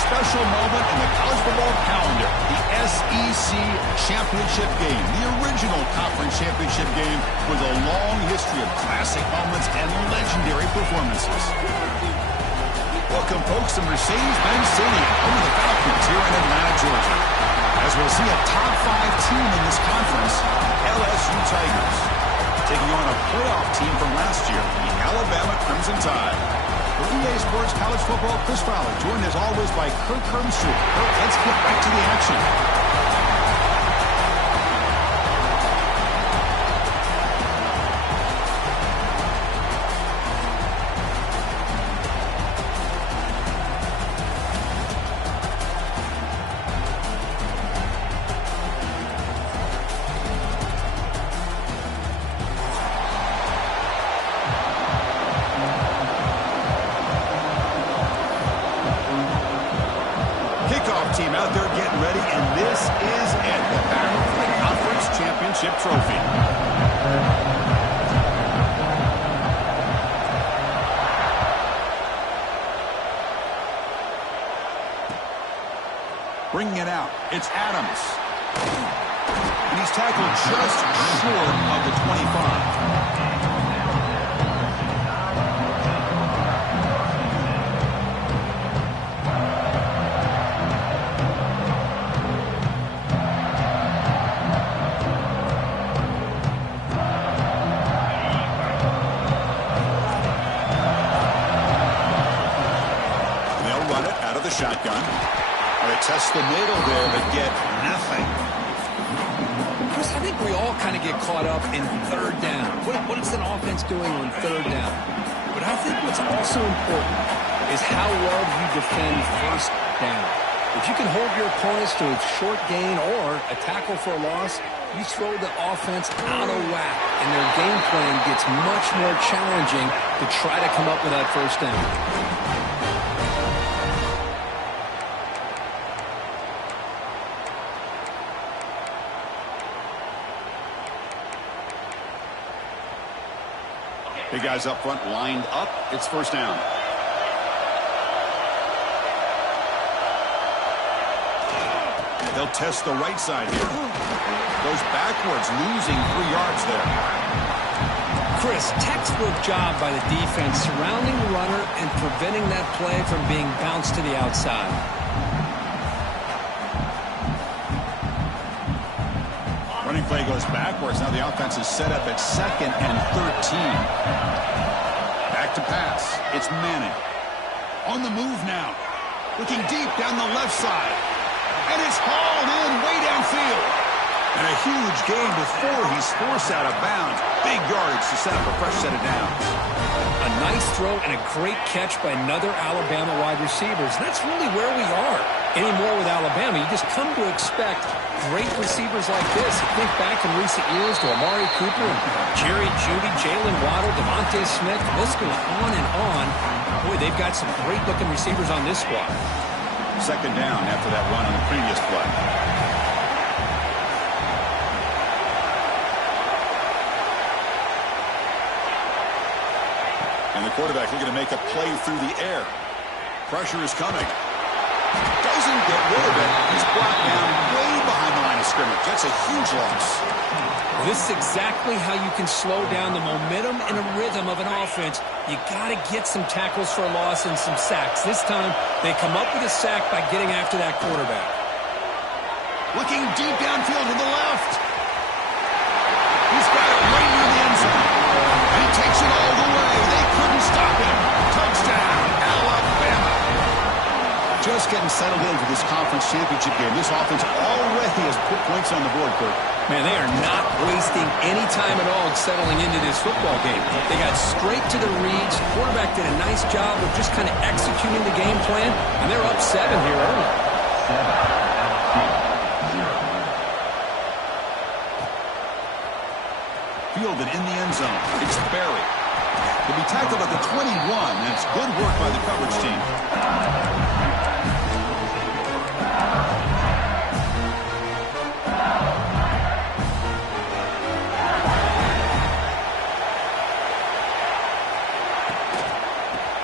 special moment in the college football calendar, the SEC Championship game, the original conference championship game with a long history of classic moments and legendary performances. Welcome, folks, to Mercedes-Benz Stadium, home of the Falcons here in Atlanta, Georgia. As we'll see a top 5 team in this conference, LSU Tigers, taking on a playoff team from last year, the Alabama Crimson Tide. For EA Sports College Football, Chris Fowler, joined as always by Kirk Herbstreit. Kirk, let's get back to the action. Team out there getting ready, and this is it, the battle for the conference championship trophy. Bringing it out, it's Adams, and he's tackled just short of the 25. Shotgun. They test the middle there, but get nothing. Chris, I think we all kind of get caught up in third down. What is an offense doing on third down? But I think what's also important is how well you defend first down. If you can hold your opponents to a short gain or a tackle for a loss, you throw the offense out of whack, and their game plan gets much more challenging to try to come up with that first down. Big guys up front lined up. It's first down. They'll test the right side here. Goes backwards, losing 3 yards there. Chris, textbook job by the defense surrounding the runner and preventing that play from being bounced to the outside. Running play goes backwards. Now the offense is set up at 2nd and 13. Back to pass. It's Manning. On the move now. Looking deep down the left side. And it's hauled in way downfield. And a huge gain before he's forced out of bounds. Big yardage to set up a fresh set of downs. A nice throw and a great catch by another Alabama wide receivers. That's really where we are anymore with Alabama. You just come to expect great receivers like this. You think back in recent years to Amari Cooper, Jerry Jeudy, Jalen Waddle, Devontae Smith. The list goes on and on. Boy, they've got some great-looking receivers on this squad. Second down after that run on the previous play. And the quarterback looking to make a play through the air. Pressure is coming. Doesn't get rid of it. He's brought down way behind the line of scrimmage. That's a huge loss. This is exactly how you can slow down the momentum and a rhythm of an offense. You got to get some tackles for a loss and some sacks. This time, they come up with a sack by getting after that quarterback. Looking deep downfield to the left. He's got it right near the end zone. And he takes it all the way. They couldn't stop him. Touchdown, Alabama. Just getting settled into this conference championship game. This offense already has put points on the board, Kirk. Man, they are not wasting any time at all settling into this football game. They got straight to the reads. The quarterback did a nice job of just kind of executing the game plan, and they're up 7 here early. Fielded in the end zone. It's Barry. He'll be tackled at the 21, and it's good work by the coverage team.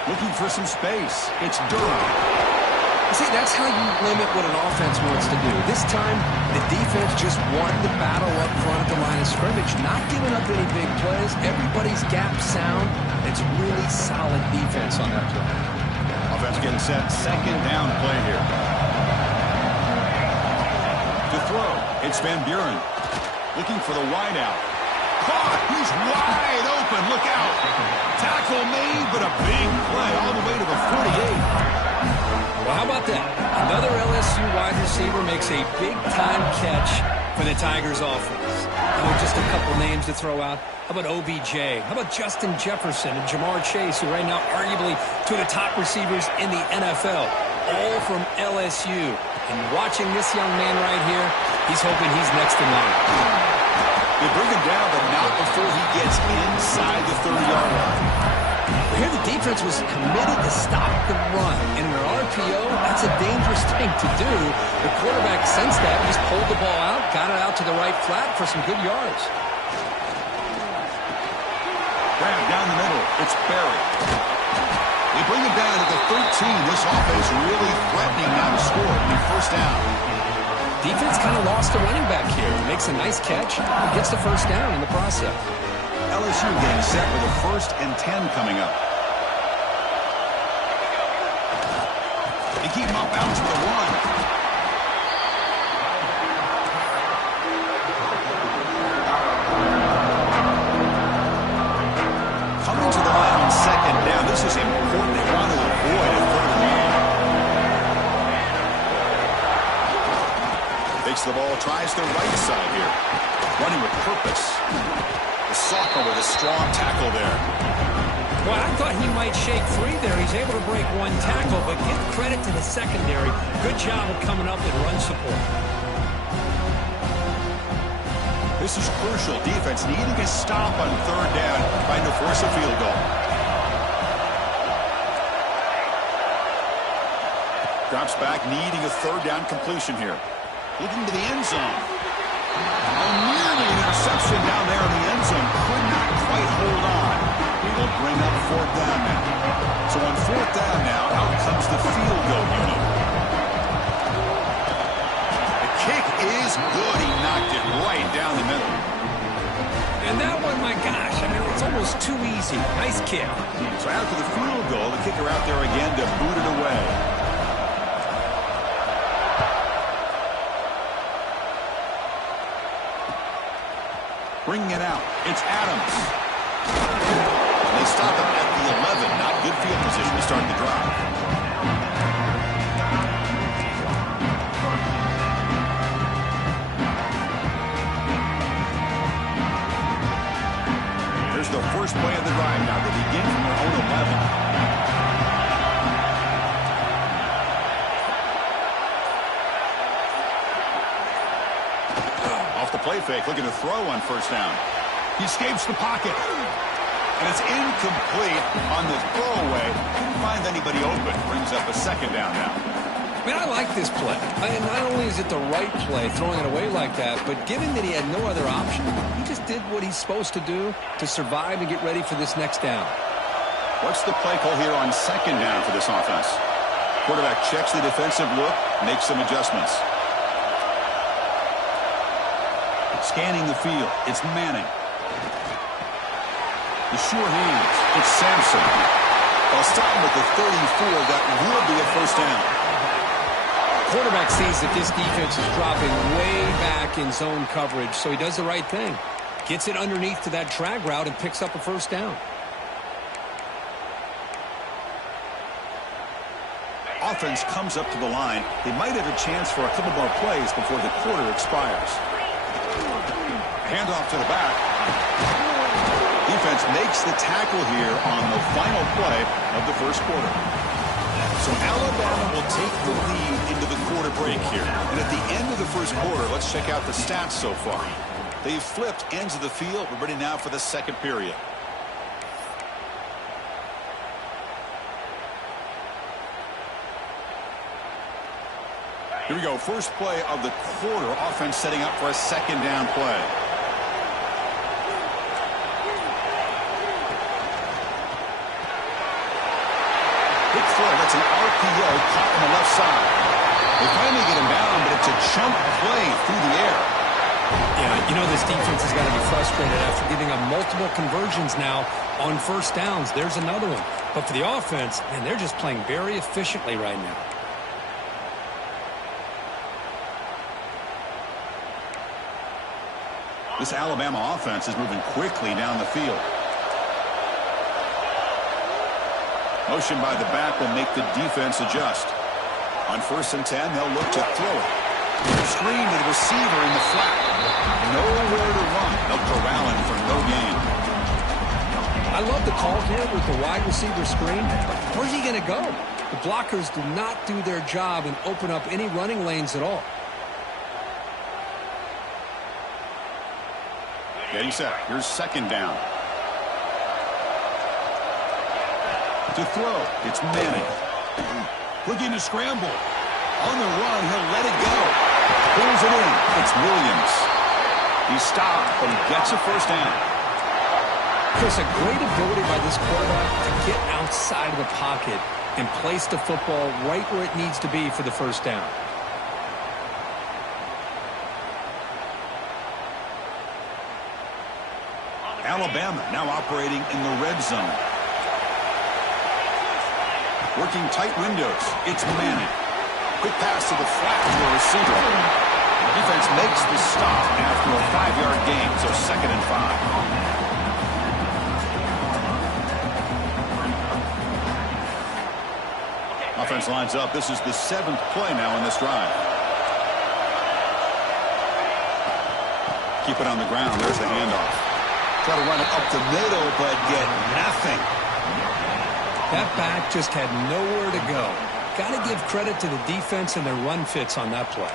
Looking for some space. It's Durham. See, that's how you limit what an offense wants to do. This time, the defense just won the battle up front at the line of scrimmage, not giving up any big plays. Everybody's gap sound. It's really solid defense on that play. Offense getting set. Second down play here. To throw, it's Van Buren. Looking for the wide out. Caught! He's wide open. Look out. Tackle made, but a big play all the way to the 48. Well, how about that? Another LSU wide receiver makes a big-time catch for the Tigers offense. Just a couple names to throw out. How about OBJ? How about Justin Jefferson and Jamar Chase, who right now arguably two of the top receivers in the NFL, all from LSU. And watching this young man right here, he's hoping he's next in line. They bring him down, but not before he gets inside the 30-yard line. Here the defense was committed to stop the run. And in an RPO, that's a dangerous thing to do. The quarterback sensed that, just pulled the ball out, got it out to the right flat for some good yards. Grab down the middle. It's Barry. They bring him down to the 13. This offense really threatening now to score on first down. Defense kind of lost the running back here. Makes a nice catch and gets the first down in the process. LSU getting set with a 1st and 10 coming up. They keep him up out to the 1. Coming to the line on 2nd down. This is important. They want to avoid a 3rd and long. Takes the ball, tries the right side here. Running with purpose. The sophomore with a strong tackle there. Well, I thought he might shake free there. He's able to break one tackle, but give credit to the secondary. Good job of coming up with run support. This is crucial. Defense needing a stop on 3rd down, trying to force a field goal. Drops back, needing a 3rd down completion here. Looking to the end zone. Nearly an interception down there in the end zone. Could not quite hold on. It'll bring up 4th down now. So on 4th down now, out comes the field goal unit. The kick is good. He knocked it right down the middle. And that one, my gosh, I mean, it's almost too easy. Nice kick. So after the field goal, the kicker out there again to boot it away. Bringing it out. It's Adams. They stop him at the 11. Not good field position to start the drive. Here's the first play of the drive now. They begin from their own 11. Play fake, looking to throw on 1st down. He escapes the pocket. And it's incomplete on the throwaway. Couldn't find anybody open. Brings up a 2nd down now. Man, I like this play. And not only is it the right play, throwing it away like that, but given that he had no other option, he just did what he's supposed to do to survive and get ready for this next down. What's the play call here on 2nd down for this offense? Quarterback checks the defensive look, makes some adjustments. Scanning the field, it's Manning. The sure hands, it's Sampson. I'll stop him at the 34. That will be a 1st down. Quarterback sees that this defense is dropping way back in zone coverage, so he does the right thing. Gets it underneath to that drag route and picks up a 1st down. Offense comes up to the line. They might have a chance for a couple more plays before the quarter expires. Handoff to the back. Defense makes the tackle here on the final play of the 1st quarter. So Alabama will take the lead into the quarter break here. And at the end of the 1st quarter, let's check out the stats so far. They've flipped ends of the field. We're ready now for the 2nd period. Here we go. First play of the quarter. Offense setting up for a 2nd down play. Big throw. That's an RPO caught on the left side. They finally get him down, but it's a chunk play through the air. Yeah, you know this defense has got to be frustrated after giving up multiple conversions now on first downs. There's another one. But for the offense, man, they're just playing very efficiently right now. This Alabama offense is moving quickly down the field. Motion by the back will make the defense adjust. On 1st and 10, they'll look to throw it. Screen to the receiver in the flat. Nowhere to run. They'll corral him for no gain. I love the call here with the wide receiver screen. Where's he going to go? The blockers do not do their job and open up any running lanes at all. Getting set. Here's 2nd down. To throw. It's Manning. Looking to scramble. On the run, he'll let it go. Pulls it in. It's Williams. He stopped, but he gets a 1st down. Chris, a great ability by this quarterback to get outside of the pocket and place the football right where it needs to be for the 1st down. Alabama now operating in the red zone. Working tight windows. It's Manning. Quick pass to the flat to the receiver. Defense makes the stop after a 5-yard gain, so 2nd and 5. Offense lines up. This is the 7th play now in this drive. Keep it on the ground. There's the handoff. Try to run it up the middle, but get nothing. That back just had nowhere to go. Got to give credit to the defense and their run fits on that play.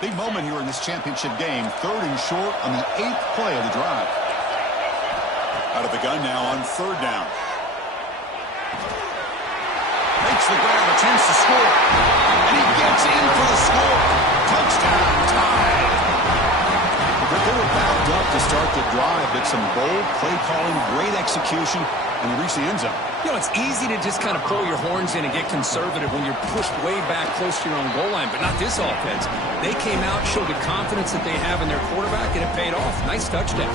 Big moment here in this championship game. 3rd and short on the 8th play of the drive. Out of the gun now on 3rd down. Makes the grab, a chance to score. And he gets in for the score. Touchdown, tied. They were backed up to start the drive, but some bold play calling, great execution, and they reach the end zone. You know, it's easy to just kind of pull your horns in and get conservative when you're pushed way back close to your own goal line, but not this offense. They came out, showed the confidence that they have in their quarterback, and it paid off. Nice touchdown.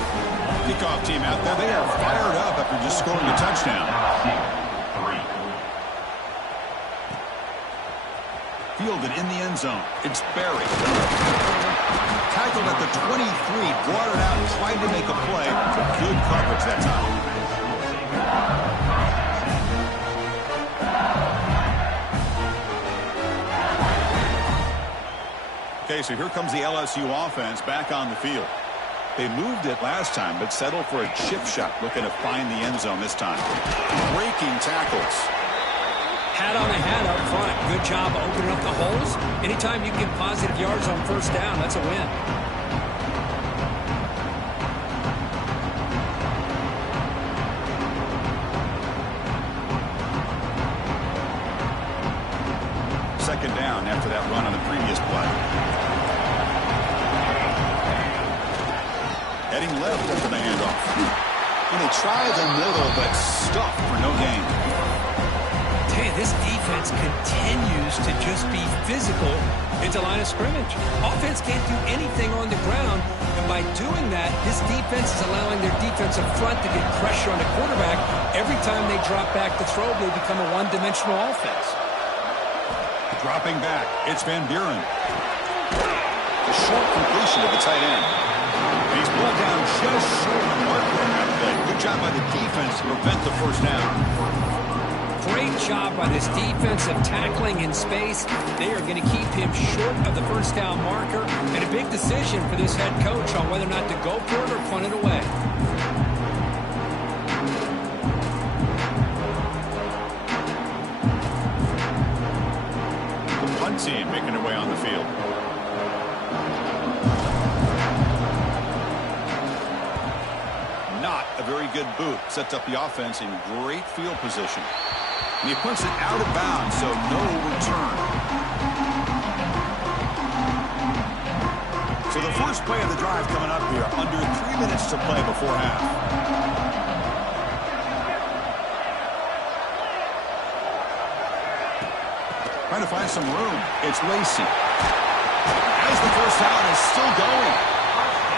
Kickoff team out there. They are fired up after just scoring a touchdown. Fielded in the end zone. It's Barry. Tackled at the 23, brought it out, tried to make a play. Good coverage that time. Okay, so here comes the LSU offense back on the field. They moved it last time, but settled for a chip shot, looking to find the end zone this time. Breaking tackles. Hat on the hat up front. Good job opening up the holes. Anytime you can get positive yards on 1st down, that's a win. Second down after that run on the previous play. Heading left after the handoff. And they try the middle, but stuffed for no gain. This defense continues to just be physical into line of scrimmage. Offense can't do anything on the ground, and by doing that, this defense is allowing their defensive front to get pressure on the quarterback. Every time they drop back to throw, they become a one-dimensional offense. Dropping back, it's Van Buren. The short completion of the tight end. And he's pulled down just short of the marker on that play. Good job by the defense to prevent the 1st down. Great job by this defensive tackling in space. They are going to keep him short of the 1st down marker. And a big decision for this head coach on whether or not to go for it or punt it away. The punt team making their way on the field. Not a very good boot. Sets up the offense in great field position. And he punts it out of bounds, so no return. So the first play of the drive coming up here. Under 3 minutes to play before half. trying to find some room. It's Lacy. As the first down is still going.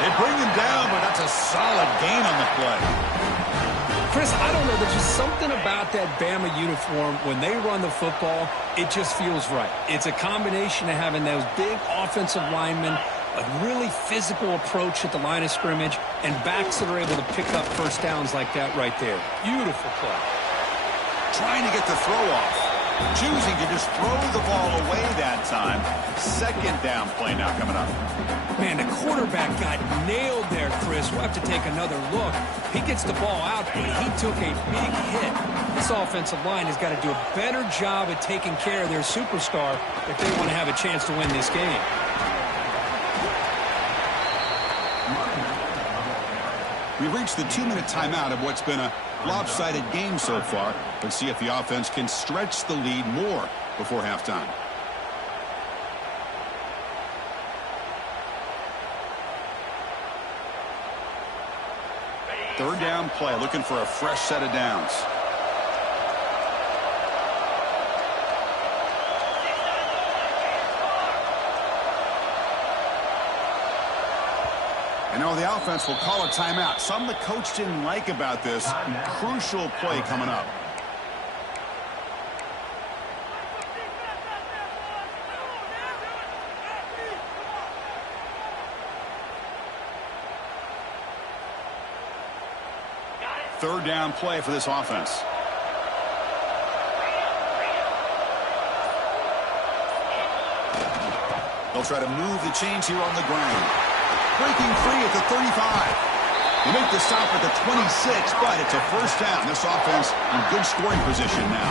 They bring him down, but that's a solid gain on the play. Chris, I don't know. There's just something about that Bama uniform. When they run the football, it just feels right. It's a combination of having those big offensive linemen, a really physical approach at the line of scrimmage, and backs that are able to pick up first downs like that right there. Beautiful play. Trying to get the throw off. Choosing to just throw the ball away that time. Second down play now coming up. Man, the quarterback got nailed there, Chris. We'll have to take another look. He gets the ball out, but he took a big hit. This offensive line has got to do a better job at taking care of their superstar if they want to have a chance to win this game. We've reached the 2-minute timeout of what's been a lopsided game so far. Let's see if the offense can stretch the lead more before halftime. Third down play, looking for a fresh set of downs. And now the offense will call a timeout. Something the coach didn't like about this. Crucial play coming up. Third down play for this offense. They'll try to move the chains here on the ground. Breaking free at the 35. They make the stop at the 26, but it's a first down. This offense in good scoring position now.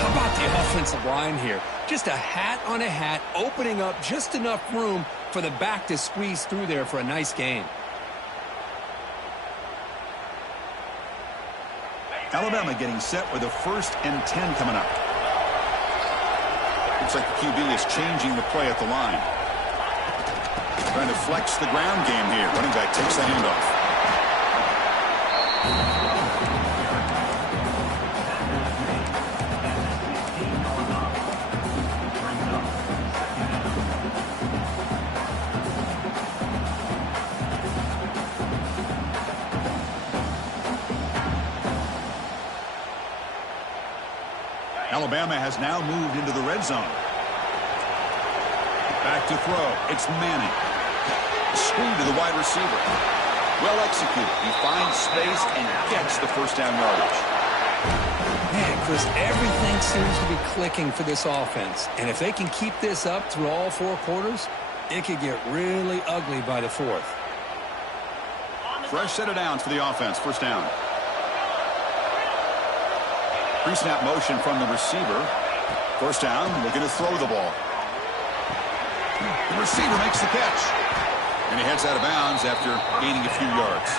How about the offensive line here? Just a hat on a hat, opening up just enough room for the back to squeeze through there for a nice gain. Alabama getting set with a 1st and 10 coming up. Looks like the QB is changing the play at the line. Trying to flex the ground game here. Running back takes the handoff. Alabama has now moved into the red zone. Back to throw. It's Manning. Screen to the wide receiver. Well executed. He finds space and gets the first down yardage. Man, Chris, everything seems to be clicking for this offense. And if they can keep this up through all 4 quarters, it could get really ugly by the 4th. Fresh set of downs for the offense. First down. Pre-snap motion from the receiver. First down, looking to throw the ball. The receiver makes the catch. And he heads out of bounds after gaining a few yards.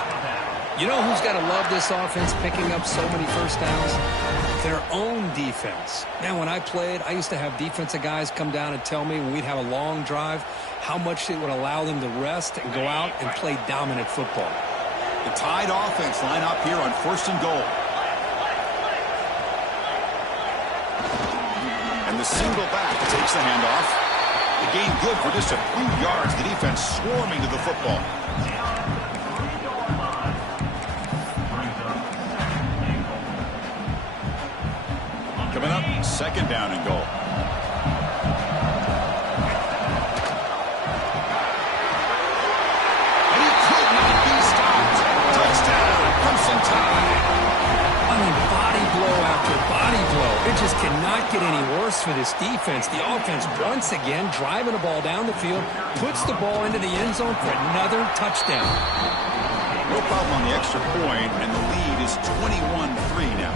You know who's got to love this offense picking up so many first downs? Their own defense. Man, when I played, I used to have defensive guys come down and tell me when we'd have a long drive how much it would allow them to rest and go out and play dominant football. The Tide offense line up here on 1st and goal. And the single back takes the handoff. The gain good for just a few yards. The defense swarming to the football. Coming up, 2nd down and goal. And he could not be stopped. Touchdown, Crimson Tide. I mean, body blow after body blow. It just cannot get any worse for this defense. The offense, once again, driving the ball down the field, puts the ball into the end zone for another touchdown. No problem on the extra point, and the lead is 21-3 now.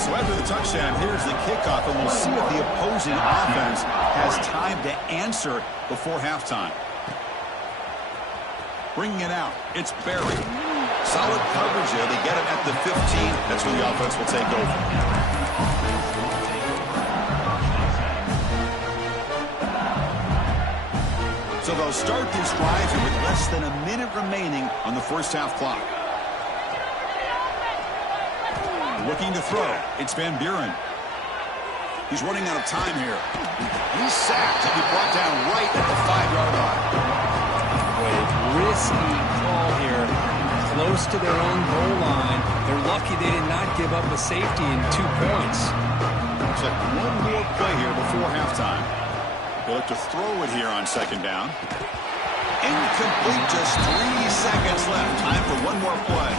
So after the touchdown, here's the kickoff, and we'll see if the opposing offense has time to answer before halftime. Bringing it out, it's Barry. Solid coverage there. They get it at the 15. That's when the offense will take over. So they'll start this drive here with less than a minute remaining on the first half clock. Looking to throw. It's Van Buren. He's running out of time here. He's sacked. He'll be brought down right at the 5-yard line. Risky call here. Close to their own goal line. They're lucky they did not give up a safety in 2 points. Looks like one more play here before halftime. They'll look to throw it here on 2nd down. Incomplete, just 3 seconds left. Time for one more play.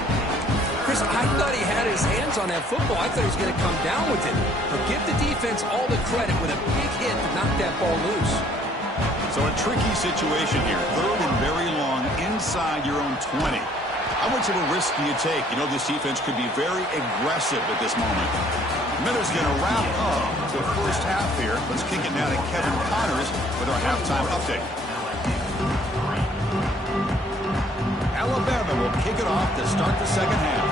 Chris, I thought he had his hands on that football. I thought he was going to come down with it. But give the defense all the credit with a big hit to knock that ball loose. So a tricky situation here. 3rd and very long inside your own 20. How much of a risk do you take? You know this defense could be very aggressive at this moment. Miller's going to wrap up the first half here. Let's kick it now to Kevin Connors with our halftime update. Alabama will kick it off to start the second half.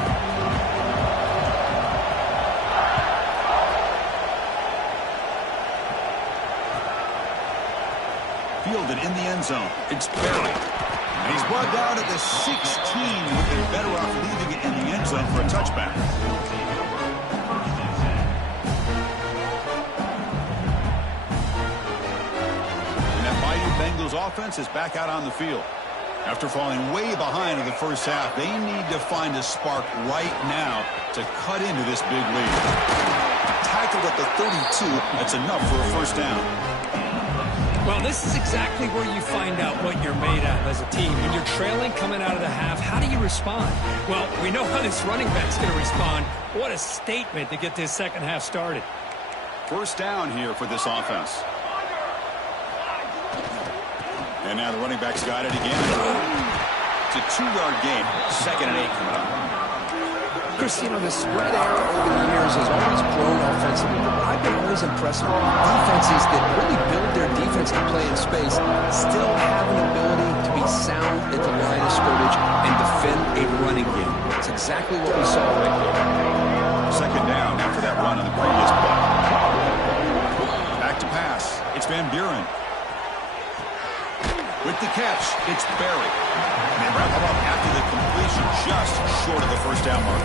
Fielded in the end zone. It's Barry. And he's brought down at the 16. Would be better off leaving it in the end zone for a touchback. And that mighty Bengals offense is back out on the field. After falling way behind in the first half, they need to find a spark right now to cut into this big lead. Tackled at the 32, that's enough for a first down. Well, this is exactly where you find out what you're made of as a team. When you're trailing coming out of the half, how do you respond? Well, we know how this running back's going to respond. What a statement to get this second half started. First down here for this offense. And now the running back's got it again. It's a 2-yard gain. 2nd and 8 coming up. Chris, you know, the spread era over the years has always grown offensively. But I've been always impressed with defenses that really build their defense to play in space, still have an ability to be sound at the line of scrimmage and defend a running game. That's exactly what we saw right there. 2nd down after that run on the previous play. Back to pass. It's Van Buren. With the catch, it's Barry. And they wrap him up after the completion, just short of the first down marker.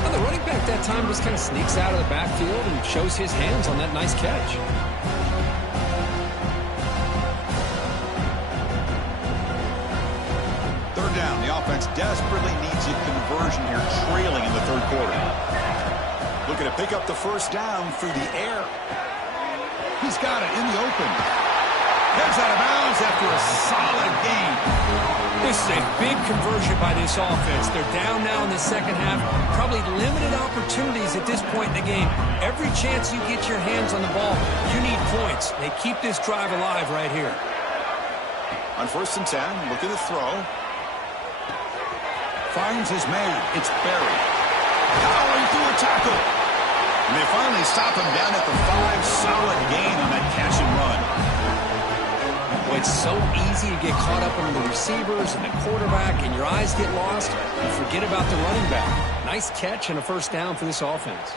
Well, the running back that time just kind of sneaks out of the backfield and shows his hands on that nice catch. Third down, the offense desperately needs a conversion here, trailing in the third quarter. Looking to pick up the first down through the air. He's got it in the open. Heads out of bounds after a solid gain. This is a big conversion by this offense. They're down now in the second half. Probably limited opportunities at this point in the game. Every chance you get your hands on the ball, you need points. They keep this drive alive right here. On 1st and 10, looking to throw. Finds his man. It's Barry. Powering through a tackle. And they finally stop him down at the 5. Solid gain on that catch and run. It's so easy to get caught up in the receivers and the quarterback, and your eyes get lost. You forget about the running back. Nice catch and a first down for this offense.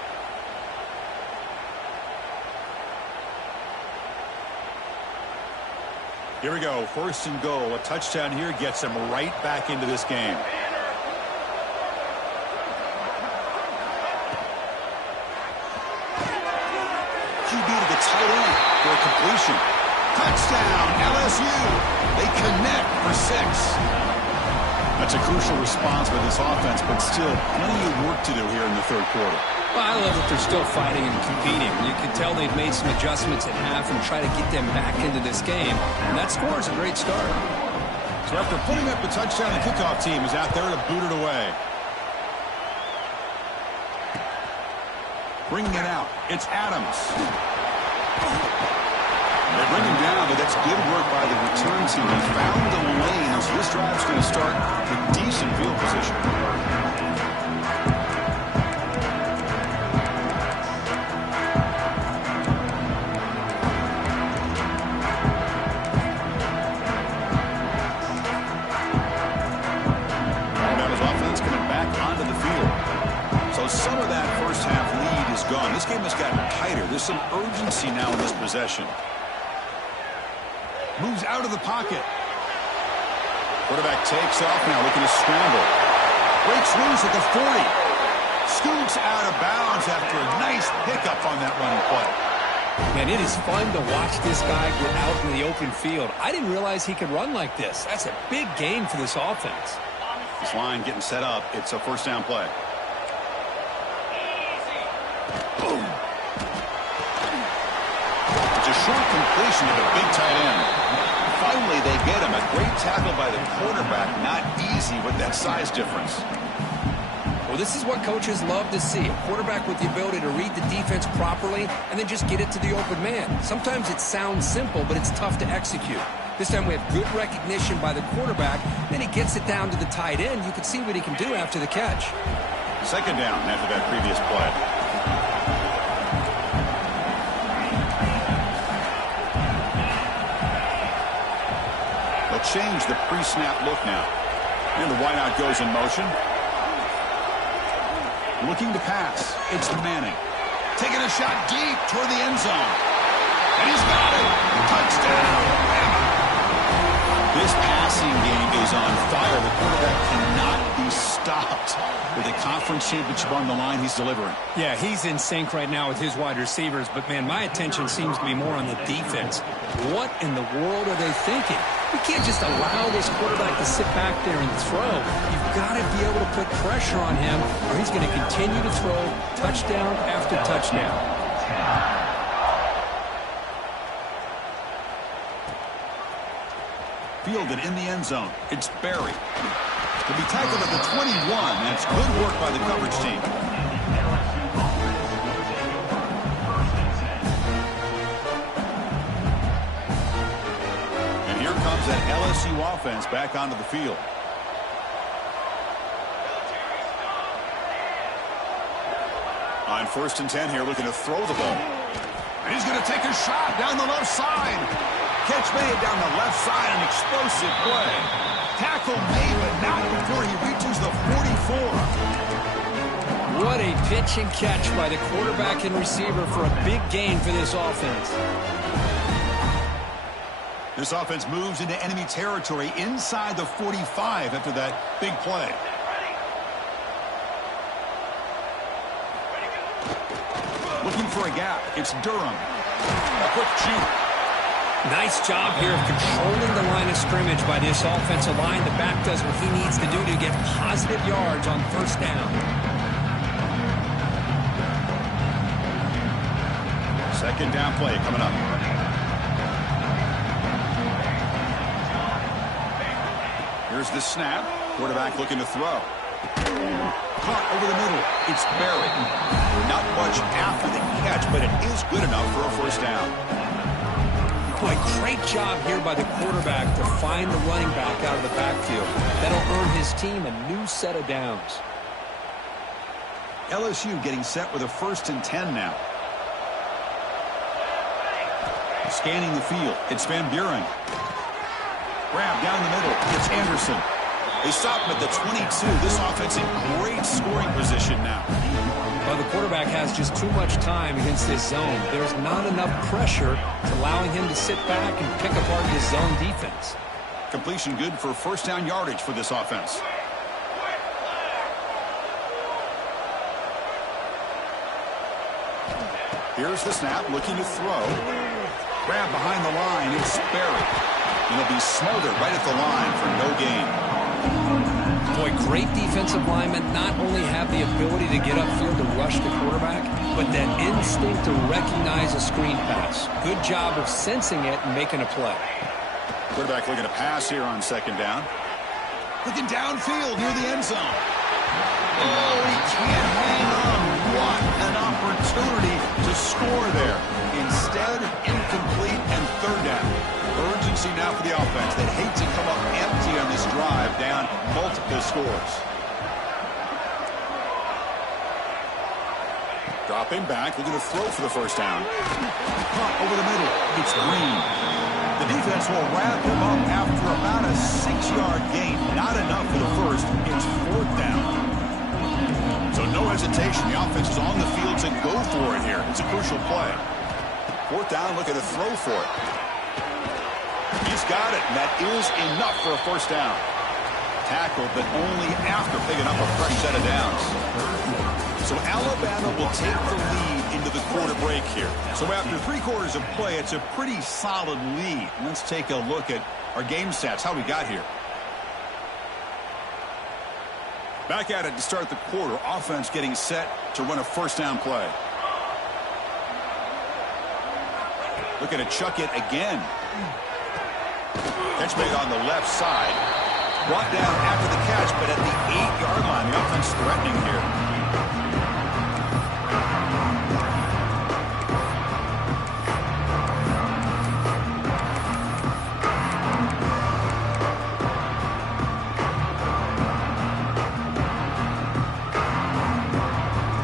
Here we go. 1st and goal. A touchdown here gets them right back into this game. QB to the tight end for a completion. Touchdown, LSU. They connect for 6. That's a crucial response by this offense, but still plenty of work to do here in the third quarter. Well, I love that they're still fighting and competing. You can tell they've made some adjustments at half and try to get them back into this game. And that score is a great start. So after putting up a touchdown, the kickoff team is out there to boot it away. Bringing it out, it's Adams. They bring him down, but that's good work by the return team. He found the lane, so this drive's going to start with decent field position. Alabama's offense coming back onto the field. So some of that first half lead is gone. This game has gotten tighter. There's some urgency now in this possession. Moves out of the pocket. Quarterback takes off now, looking to scramble. Breaks loose at the 40. Scoots out of bounds after a nice pickup on that running play. Man, it is fun to watch this guy get out in the open field. I didn't realize he could run like this. That's a big gain for this offense. This line getting set up. It's a first down play. Boom. It's a short completion to the big tight end. Finally, they get him. A great tackle by the quarterback. Not easy with that size difference. Well, this is what coaches love to see. A quarterback with the ability to read the defense properly and then just get it to the open man. Sometimes it sounds simple, but it's tough to execute. This time we have good recognition by the quarterback. Then he gets it down to the tight end. You can see what he can do after the catch. Second down after that previous play. They'll change the pre-snap look now. And the wideout goes in motion. Looking to pass. It's Manning. Taking a shot deep toward the end zone. And he's got it. Touchdown. This passing game is on fire. The quarterback cannot be stopped with a conference championship on the line he's delivering. Yeah, he's in sync right now with his wide receivers. But, man, my attention seems to be more on the defense. What in the world are they thinking? You can't just allow this quarterback to sit back there and throw. You've got to be able to put pressure on him or he's going to continue to throw touchdown after touchdown. Fielded in the end zone. It's Barry. To be tackled at the 21. That's good work by the coverage team. And here comes that LSU offense back onto the field. On 1st and 10 here, looking to throw the ball. And he's going to take a shot down the left side. Catch made down the left side, an explosive play. Tackle made, but not before he reaches the 44. What a pitch and catch by the quarterback and receiver for a big gain for this offense. This offense moves into enemy territory inside the 45 after that big play. Looking for a gap. It's Durham. A quick shoot. Nice job here of controlling the line of scrimmage by this offensive line. The back does what he needs to do to get positive yards on first down. Second down play coming up. Here's the snap. Quarterback looking to throw. Caught over the middle. It's Barry. Not much after the catch, but it is good enough for a first down. Boy, great job here by the quarterback to find the running back out of the backfield. That'll earn his team a new set of downs. LSU getting set with a 1st and 10 now. Scanning the field. It's Van Buren. Grab down the middle. It's Anderson. They stop him at the 22. This offense in great scoring position now. Well, the quarterback has just too much time against this zone. There's not enough pressure allowing him to sit back and pick apart this zone defense. Completion good for first down yardage for this offense. Here's the snap, looking to throw. Grab behind the line, it's Barry. And he'll be smothered right at the line for no gain. Boy, great defensive linemen not only have the ability to get upfield to rush the quarterback, but that instinct to recognize a screen pass. Good job of sensing it and making a play. Quarterback looking to pass here on second down. Looking downfield near the end zone. Oh, he can't hang on. What an opportunity to score there. Instead, incomplete and third down. Urgency now for the offense. They'd hate to come up empty on this drive, down multiple scores. Dropping back, looking to throw for the first down. Caught over the middle. It's Green. The defense will wrap him up after about a 6-yard gain. Not enough for the first. It's 4th down. So no hesitation. The offense is on the field to go for it here. It's a crucial play. 4th down, looking to throw for it. He's got it, and that is enough for a first down. tackle, but only after picking up a fresh set of downs. So Alabama will take the lead into the quarter break here. So after 3 quarters of play, it's a pretty solid lead. Let's take a look at our game stats, how we got here. Back at it to start the quarter. Offense getting set to run a first down play. Looking to chuck it again. Catch made on the left side. Brought down after the catch, but at the 8-yard line, the offense threatening here.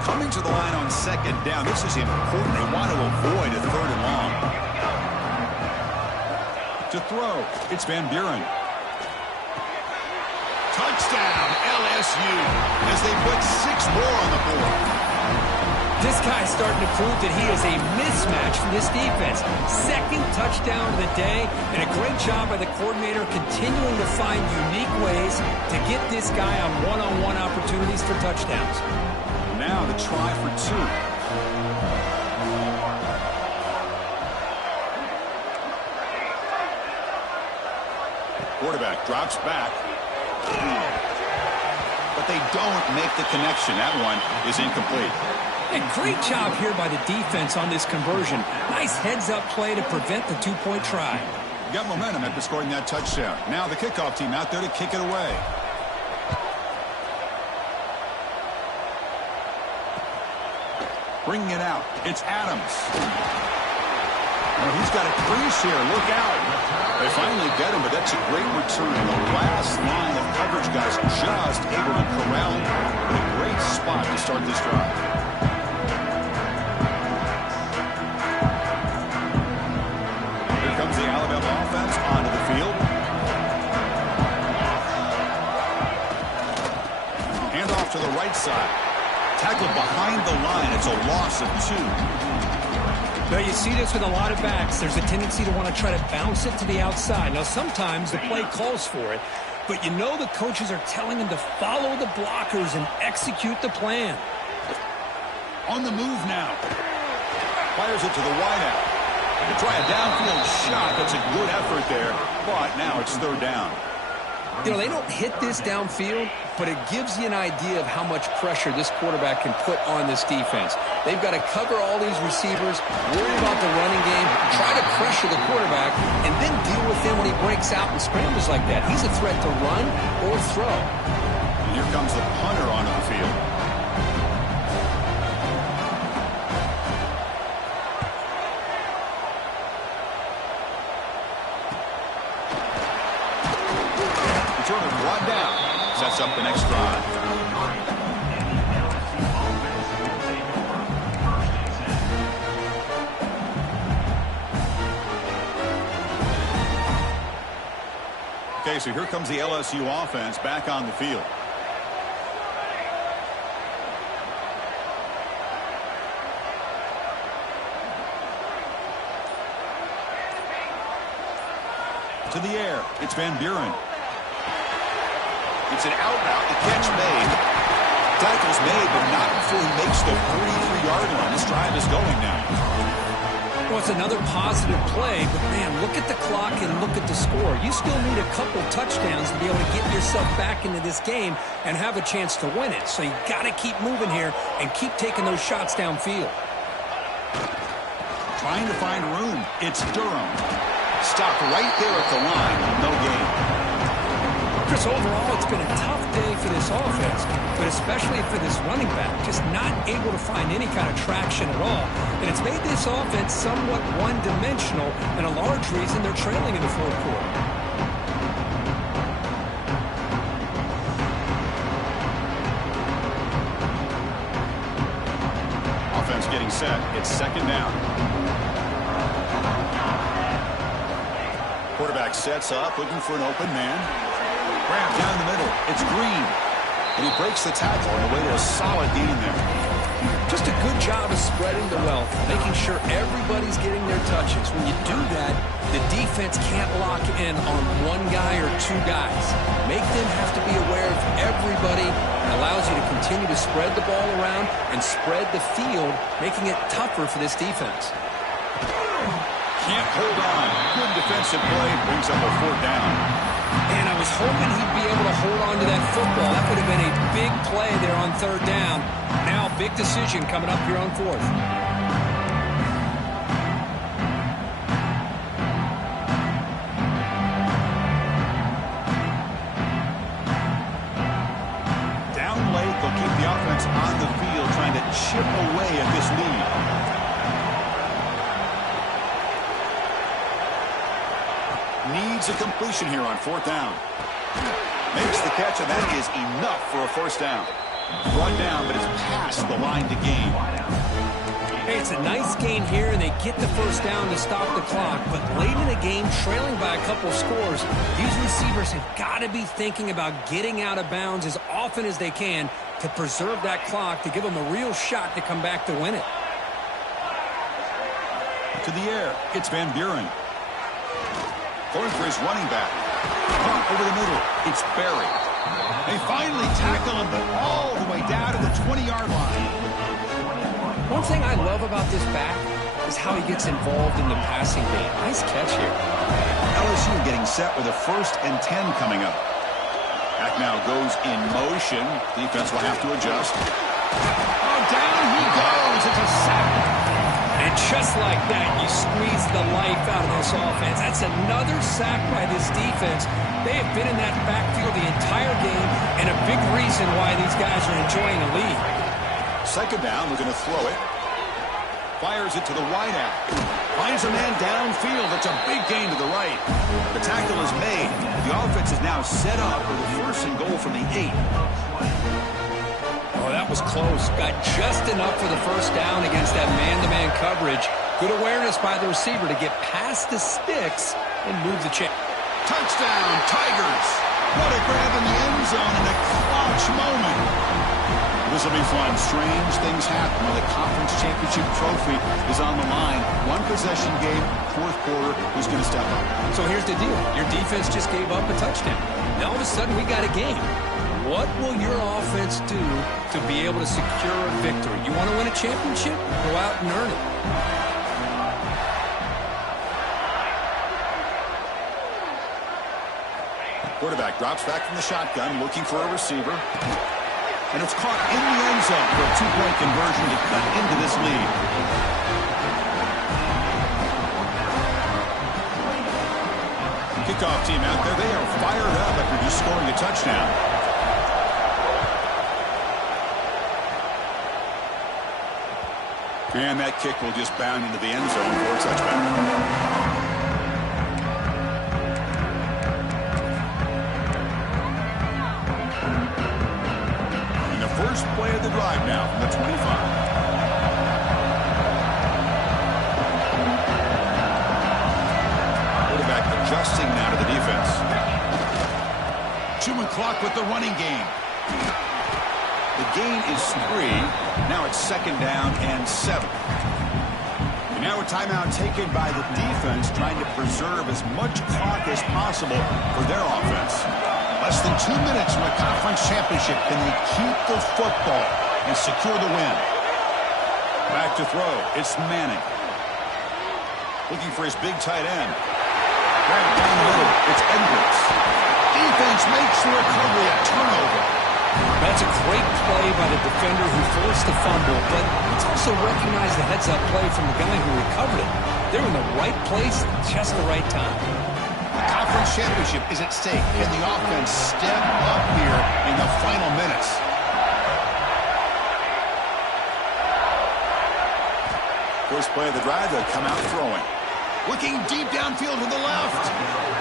Coming to the line on second down. This is important. They want to avoid a 3rd and long. To throw, it's Van Buren. Touchdown, LSU, as they put 6 more on the board. This guy's starting to prove that he is a mismatch for this defense. 2nd touchdown of the day, and a great job by the coordinator continuing to find unique ways to get this guy on one-on-one opportunities for touchdowns. Now the try for 2. Quarterback drops back. But they don't make the connection. That one is incomplete. A great job here by the defense on this conversion. Nice heads-up play to prevent the 2-point try. Got momentum after scoring that touchdown. Now the kickoff team out there to kick it away. Bringing it out. It's Adams. Oh, he's got a crease here. Look out. They finally get him, but that's a great return. The last line of coverage, guys, just able to corral him in a great spot to start this drive. Here comes the Alabama offense onto the field. Hand off to the right side. Tackled behind the line. It's a loss of 2. Now, you see this with a lot of backs. There's a tendency to want to try to bounce it to the outside. Now, sometimes the play calls for it, but you know the coaches are telling them to follow the blockers and execute the plan. On the move now. Fires it to the wideout. To try a downfield shot. That's a good effort there, but now it's 3rd down. You know, they don't hit this downfield, but it gives you an idea of how much pressure this quarterback can put on this defense. They've got to cover all these receivers, worry about the running game, try to pressure the quarterback, and then deal with him when he breaks out and scrambles like that. He's a threat to run or throw. And here comes the punter onto the field. Returner brought down. Sets up the next drive. Okay, so here comes the LSU offense back on the field. To the air, it's Van Buren. It's an out route, the catch made. Tackle's made, but not before he makes the 43-yard line. This drive is going now. Well, it's another positive play, but, man, look at the clock and look at the score. You still need a couple touchdowns to be able to get yourself back into this game and have a chance to win it. So you got to keep moving here and keep taking those shots downfield. Trying to find room. It's Durham. Stopped right there at the line. No gain. Chris, overall, it's been a tough day for this offense, but especially for this running back, just not able to find any kind of traction at all. And it's made this offense somewhat one-dimensional, and a large reason they're trailing in the 4th quarter. Offense getting set. It's 2nd down. Quarterback sets up, looking for an open man. Grab down the middle. It's Green. And he breaks the tackle on the way to a solid gain there. Just a good job of spreading the wealth, making sure everybody's getting their touches. When you do that, the defense can't lock in on one guy or two guys. Make them have to be aware of everybody. It allows you to continue to spread the ball around and spread the field, making it tougher for this defense. Can't hold on. Good defensive play. Brings up a 4th down. And I was hoping he'd be able to hold on to that football. That would have been a big play there on 3rd down. Now a big decision coming up here on 4th. Down late, they'll keep the offense on the field trying to chip away at this lead. Needs a completion here on 4th down. Makes the catch, and that is enough for a 1st down. Brought down, but it's past the line to gain. Hey, it's a nice gain here, and they get the 1st down to stop the clock. But late in the game, trailing by a couple scores, these receivers have got to be thinking about getting out of bounds as often as they can to preserve that clock, to give them a real shot to come back to win it. To the air, it's Van Buren. Going for his running back. Pump over the middle. It's Barry. They finally tackle him, but all the way down to the 20-yard line. One thing I love about this back is how he gets involved in the passing game. Nice catch here. LSU getting set with a 1st and 10 coming up. Back now goes in motion. Defense will have to adjust. Oh, down he goes. It's a sack. And just like that, you squeeze the life out of this offense. That's another sack by this defense. They have been in that backfield the entire game, and a big reason why these guys are enjoying a lead. 2nd down, looking to throw it. Fires it to the wide out. Finds a man downfield. It's a big gain to the right. The tackle is made. The offense is now set up with a 1st and goal from the 8. Oh, that was close. Got just enough for the 1st down against that man-to-man coverage. Good awareness by the receiver to get past the sticks and move the chain. Touchdown, Tigers. What a grab in the end zone in a clutch moment. This will be fun. Strange things happen when the conference championship trophy is on the line. One possession game, 4th quarter, who's going to step up? So here's the deal. Your defense just gave up a touchdown. Now all of a sudden we got a game. What will your offense do to be able to secure a victory? You want to win a championship? Go out and earn it. Quarterback drops back from the shotgun, looking for a receiver. And it's caught in the end zone for a 2-point conversion to cut into this lead. Kickoff team out there. They are fired up after just scoring a touchdown. And that kick will just bound into the end zone for a touchback. And the first play of the drive now from the 25. Quarterback adjusting now to the defense. Chewing clock with the running game. The gain is 3. Now it's 2nd down and 7. And now a timeout taken by the defense, trying to preserve as much clock as possible for their offense. Less than 2 minutes from a conference championship. Can they keep the football and secure the win? Back to throw. It's Manning. Looking for his big tight end. Right down the middle. It's Edwards. Defense makes the recovery a turnover. That's a great play by the defender who forced the fumble, but it's also recognized the heads-up play from the guy who recovered it. They're in the right place at just the right time. The conference championship is at stake. Can the offense step up here in the final minutes? First play of the drive, they'll come out throwing. Looking deep downfield to the left.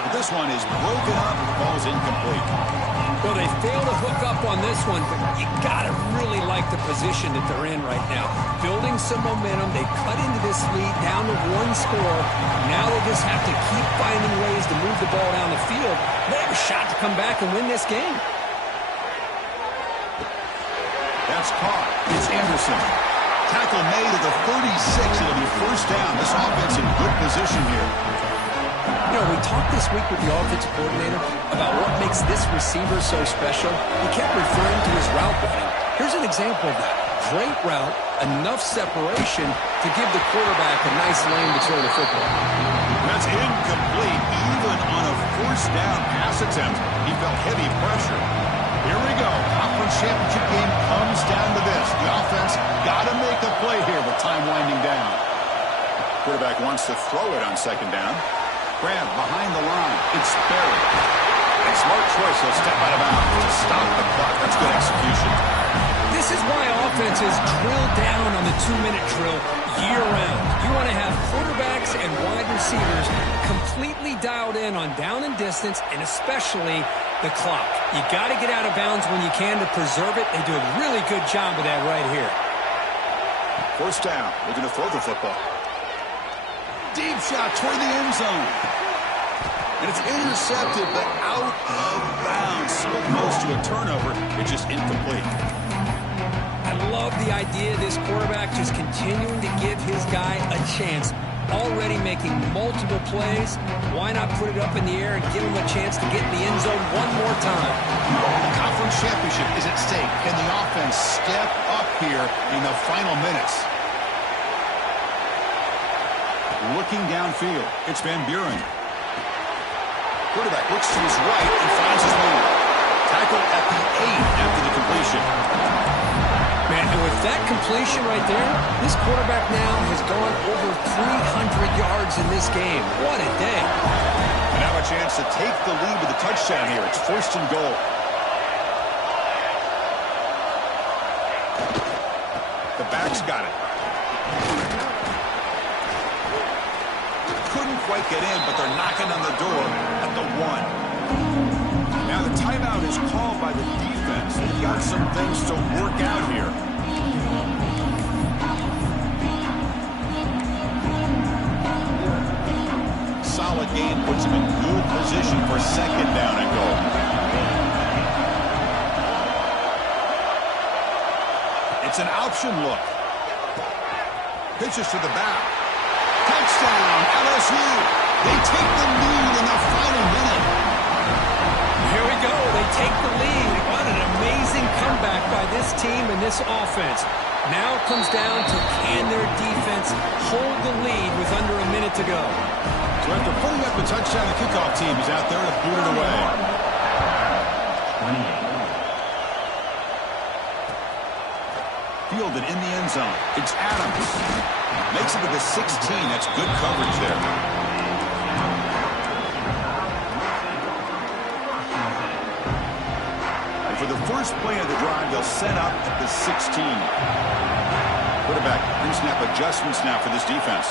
But this one is broken up, falls incomplete. Well, they fail to hook up on this one, but you got to really like the position that they're in right now. Building some momentum. They cut into this lead down to 1 score. Now they just have to keep finding ways to move the ball down the field. They have a shot to come back and win this game. That's caught. It's Anderson. tackle made at the 36. It'll be first down. This offense in good position here. You know, we talked this week with the offensive coordinator about what makes this receiver so special. He kept referring to his route running. Here's an example of that. Great route, enough separation to give the quarterback a nice lane to throw the football. That's incomplete. Even on a first down pass attempt, he felt heavy pressure. Here we go. Conference championship game comes down to this. The offense got to make a play here with time winding down. Quarterback wants to throw it on second down. Grab behind the line. It's buried. A smart choice. He'll step out of bounds to stop the clock. That's good execution. This is why offenses drill down on the 2-minute drill year-round. You want to have quarterbacks and wide receivers completely dialed in on down and distance, and especially the clock. You got to get out of bounds when you can to preserve it. They do a really good job of that right here. First down. We're going to throw the football. Deep shot toward the end zone. And it's intercepted, but out of bounds. So close to a turnover. It's just incomplete. I love the idea of this quarterback just continuing to give his guy a chance. Already making multiple plays. Why not put it up in the air and give him a chance to get in the end zone one more time? The conference championship is at stake. Can the offense step up here in the final minutes? Looking downfield, it's Van Buren. Quarterback looks to his right and finds his man. Tackle at the 8 after the completion. Man, and with that completion right there, this quarterback now has gone over 300 yards in this game. What a day. And now a chance to take the lead with a touchdown here. It's first and goal. The back's got it. Couldn't quite get in, but they're knocking on the door at the 1. Now the timeout is called by the defense. They've got some things to work out here. Solid gain puts him in good position for second down and goal. It's an option look. Pitches to the back. Touchdown, LSU. They take the lead in the final minute. Here we go. They take the lead. What an amazing comeback by this team and this offense. Now it comes down to can their defense hold the lead with under a minute to go. So after putting up a touchdown, the kickoff team is out there to boot it away. 28. Fielded in the end zone. It's Adams. Makes it to the 16. That's good coverage there. And for the first play of the drive, they'll set up at the 16. Quarterback pre-snap adjustments now for this defense.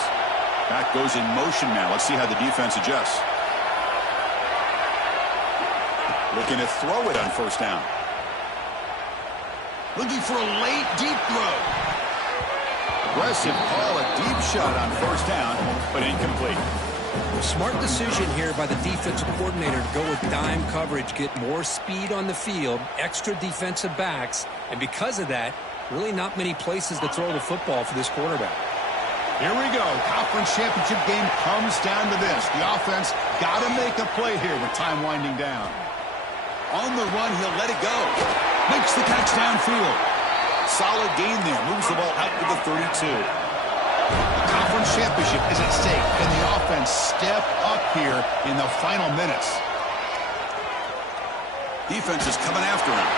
Back goes in motion now. Let's see how the defense adjusts. Looking to throw it on first down. Looking for a late deep throw. Aggressive call, a deep shot on first down, but incomplete. Smart decision here by the defensive coordinator to go with dime coverage, get more speed on the field, extra defensive backs, and because of that, really not many places to throw the football for this quarterback. Here we go. Conference championship game comes down to this. The offense got to make a play here with time winding down. On the run, he'll let it go. Makes the catch downfield. Solid gain there. Moves the ball out to the 32. The conference championship is at stake. Can the offense step up here in the final minutes? Defense is coming after him.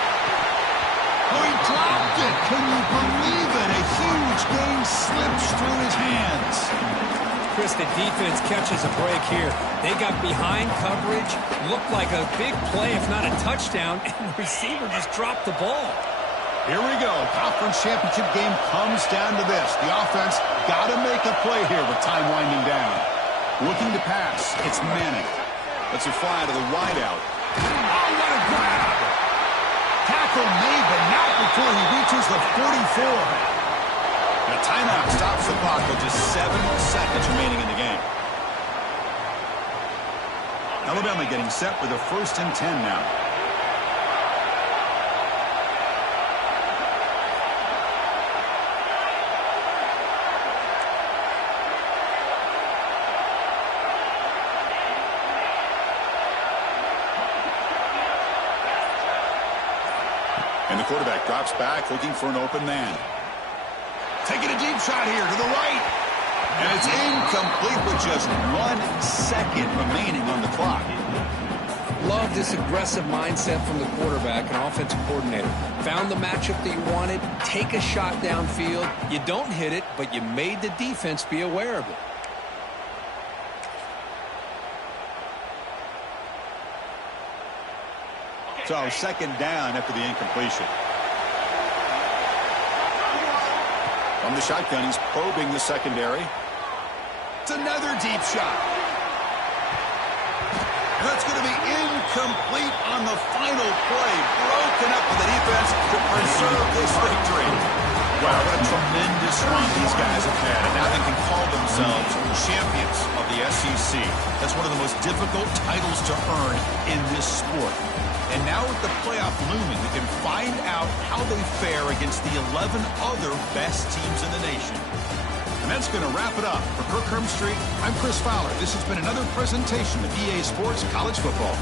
Oh, he dropped it. Can you believe it? A huge gain slips through his hands. Chris, the defense catches a break here. They got behind coverage, looked like a big play, if not a touchdown, and the receiver just dropped the ball. Here we go. Conference championship game comes down to this. The offense got to make a play here with time winding down. Looking to pass. It's Manning. Lets it fly to the wideout. Oh, what a grab! Tackle made, but not before he reaches the 44. And a timeout stops the clock with just 7 seconds remaining in the game. Alabama getting set with a 1st and 10 now. quarterback drops back looking for an open man. Taking a deep shot here to the right. And it's incomplete with just 1 second remaining on the clock. Love this aggressive mindset from the quarterback and offensive coordinator. Found the matchup that you wanted. Take a shot downfield. You don't hit it, but you made the defense be aware of it. So second down after the incompletion. From the shotgun, he's probing the secondary. It's another deep shot. That's going to be incomplete on the final play. Broken up with the defense to preserve this victory. Wow, what a tremendous run these guys have had. And now they can call themselves champions of the SEC. That's one of the most difficult titles to earn in this sport. And now with the playoff looming, we can find out how they fare against the 11 other best teams in the nation. And that's going to wrap it up. For Kirk Herbstreit, I'm Chris Fowler. This has been another presentation of EA Sports College Football.